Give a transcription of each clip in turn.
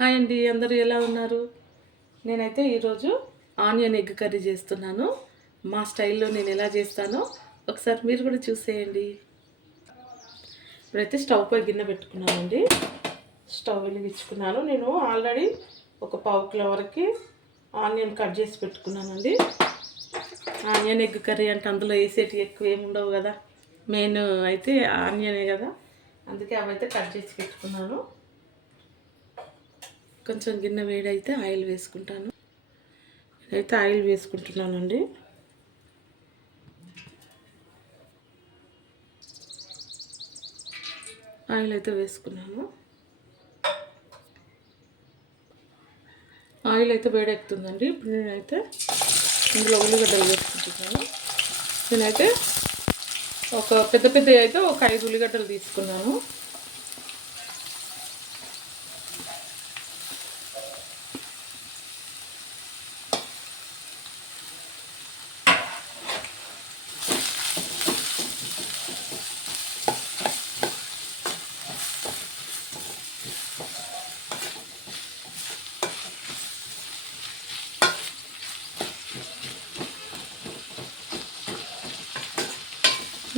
Hi అండి అందరూ ఎలా ఉన్నారు? నేనైతే ఈరోజు ఆనియన్ ఎగ్ కర్రీ చేస్తున్నాను. మా స్టైల్లో నేను ఎలా చేస్తానో ఒకసారి మీరు కూడా చూసేయండి. ఇప్పుడైతే స్టవ్ పై గిన్నె పెట్టుకున్నానండి. స్టవ్ వెలిగించుకున్నాను. నేను ఆల్రెడీ ఒక పావు కిలో వరకు ఆనియన్ కట్ చేసి పెట్టుకున్నానండి. ఆనియన్ ఎగ్ కర్రీ అంటే అందులో వేసేటి ఎక్కువ ఏమి ఉండవు కదా. మెయిన్ అయితే ఆనియనే కదా. అందుకే అవైతే కట్ చేసి పెట్టుకున్నాను. కొంచెం గిన్నె వేడైతే ఆయిల్ వేసుకుంటాను. నేనైతే ఆయిల్ వేసుకుంటున్నానండి. ఆయిల్ అయితే వేసుకున్నాను. ఆయిల్ అయితే వేడెక్కుతుందండి. ఇప్పుడు నేనైతే ఇందులో ఉల్లిగడ్డలు వేసుకుంటున్నాను. నేనైతే ఒక పెద్ద పెద్ద అయితే ఒక ఐదు ఉల్లిగడ్డలు తీసుకున్నాను.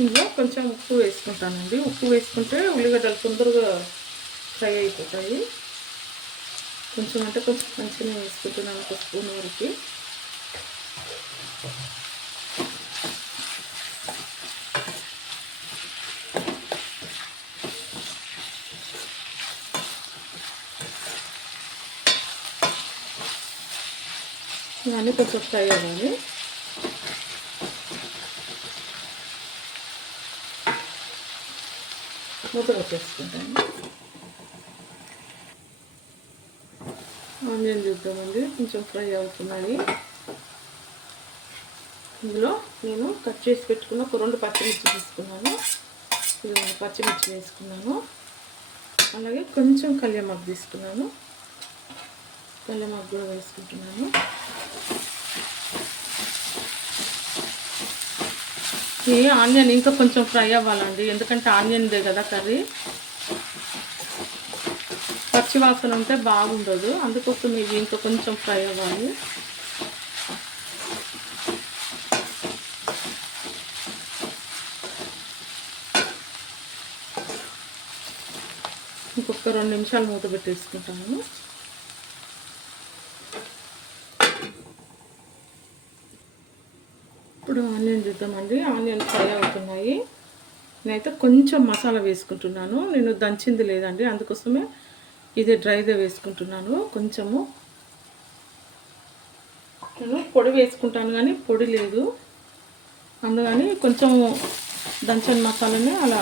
ఇందులో కొంచెం ఉప్పు వేసుకుంటానండి. ఉప్పు వేసుకుంటే ఉల్లిగడ్డలు తొందరగా ఫ్రై అయిపోతాయి. కొంచెం అంటే కొంచెం మంచిగా వేసుకుంటున్నాను ఒక స్పూన్ వరకు. ఇవన్నీ కొంచెం ఫ్రై అవ్వాలి. మూత పెట్టేసుకుంటాను ఆనియన్ చూద్దామండి కొంచెం ఫ్రై అవుతున్నాయి. ఇందులో నేను కట్ చేసి పెట్టుకున్న ఒక రెండు పచ్చిమిర్చి తీసుకున్నాను. రెండు పచ్చిమిర్చి వేసుకున్నాను. అలాగే కొంచెం కళ్యామాకు తీసుకున్నాను. కళ్యామాకు కూడా వేసుకుంటున్నాను. ఈ ఆనియన్ ఇంకా కొంచెం ఫ్రై అవ్వాలండి. ఎందుకంటే ఆనియన్దే కదా కర్రీ. పచ్చి వాసన ఉంటే బాగుండదు. అందుకోసం ఇది ఇంకా కొంచెం ఫ్రై అవ్వాలి. ఇంకొక రెండు నిమిషాలు మూత పెట్టేసుకుంటాను. ఇప్పుడు ఆనియన్ చూద్దామండి. ఆనియన్ ఫ్రై అవుతున్నాయి. నేనైతే కొంచెం మసాలా వేసుకుంటున్నాను. నేను దంచింది లేదండి. అందుకోసమే ఇది డ్రైగా వేసుకుంటున్నాను. కొంచెము నేను పొడి వేసుకుంటాను కానీ పొడి లేదు. అందుకని కొంచెం దంచని మసాలాని అలా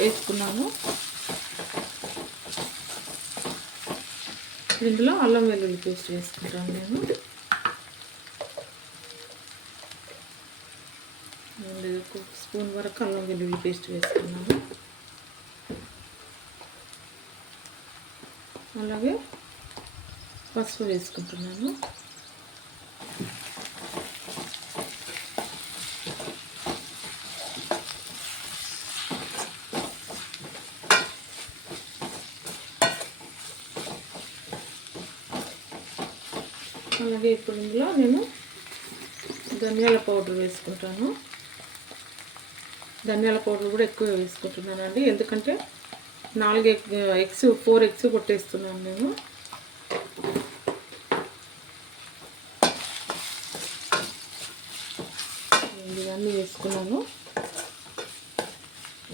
వేసుకున్నాను. ఇందులో అల్లం వెల్లుల్లి పేస్ట్ వేసుకుంటాను నేను ఒక స్పూన్ వరకు అల్లం వెల్లుల్లి పేస్ట్ వేసుకున్నాను. అలాగే పసుపు వేసుకుంటున్నాను. అలాగే ఇప్పుడు ఇందులో నేను ధనియాల పౌడర్ వేసుకుంటాను. ధనియాల పౌడర్ కూడా ఎక్కువ వేసుకుంటున్నానండి. ఎందుకంటే నాలుగు ఎగ్ ఎగ్స్ ఫోర్ ఎగ్స్ కొట్టేస్తున్నాను నేను. ఇవన్నీ వేసుకున్నాను.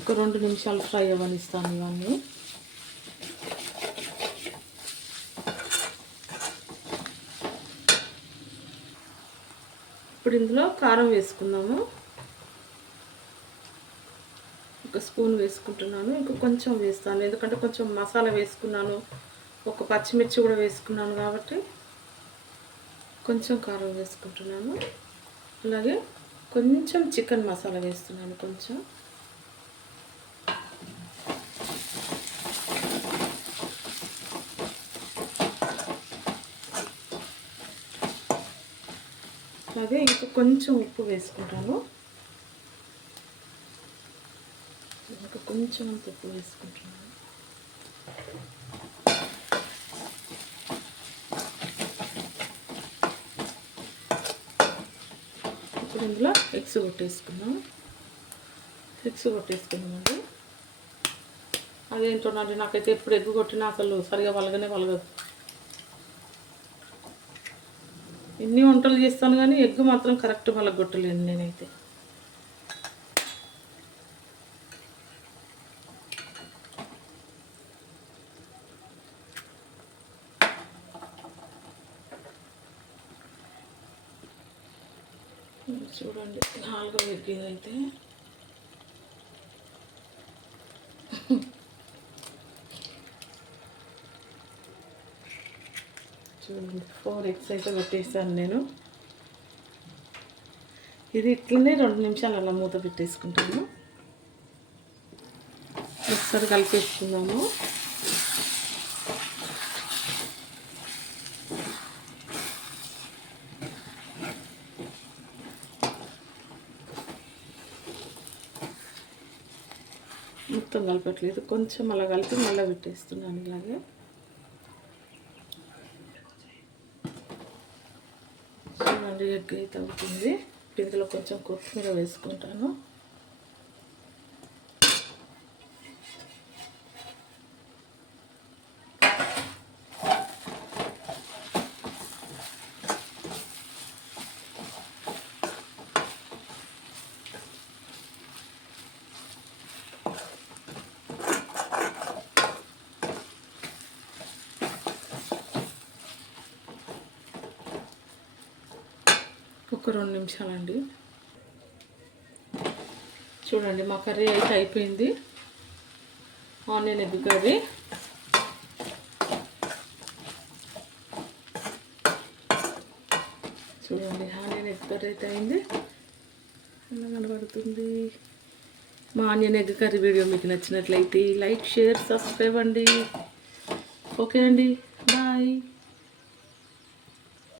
ఒక రెండు నిమిషాలు ఫ్రై అవ్వనిస్తాను ఇవన్నీ. ఇప్పుడు ఇందులో కారం వేసుకుందాము. ఒక స్పూన్ వేసుకుంటున్నాను. ఇంకా కొంచెం వేస్తాను. ఎందుకంటే కొంచెం మసాలా వేసుకున్నాను. ఒక పచ్చిమిర్చి కూడా వేసుకున్నాను కాబట్టి కొంచెం కారం వేసుకుంటున్నాను. అలాగే కొంచెం చికెన్ మసాలా వేస్తున్నాను కొంచెం. అలాగే ఇంకా కొంచెం ఉప్పు వేసుకుంటాను. కొంచెం అంత ఉప్పు వేసుకుంటున్నాను ఇప్పుడు ఇందులో ఎగ్స్ కొట్టేసుకున్నాం ఎగ్స్ కొట్టేసుకున్నామండి అదేంటోనండి నాకైతే ఎప్పుడు ఎగ్గు కొట్టినా అసలు సరిగా వలగనే వలగదు. ఎన్ని వంటలు చేస్తాను కానీ ఎగ్గు మాత్రం కరెక్ట్ మలగొట్టలేను నేనైతే. చూడండి నాలుగో ఎగ్ అయితే. చూడండి ఫోర్ ఎగ్స్ అయితే పెట్టేసాను నేను. ఇది ఇట్లనే రెండు నిమిషాలు అలా మూత పెట్టేసుకుంటాను. ఒకసారి కలిపేసుకుందాము. మొత్తం కలపట్లేదు. కొంచెం అలా కలిపి మళ్ళీ పెట్టేస్తున్నాను ఇలాగే. చూడండి ఎగ్ అయితే అవుతుంది. ఇందులో కొంచెం కొత్తిమీర వేసుకుంటాను. ఒక రెండు నిమిషాలండి. చూడండి మా కర్రీ అయితే అయిపోయింది. ఆనియన్ ఎగ్ కర్రీ చూడండి ఆనియన్ ఎగ్ కర్రీ అయితే అయింది. ఎలా కనబడుతుంది? మా ఆనియన్ ఎగ్ కర్రీ వీడియో మీకు నచ్చినట్లయితే లైక్ షేర్ సబ్స్క్రైబ్ అండి. ఓకే అండి బాయ్.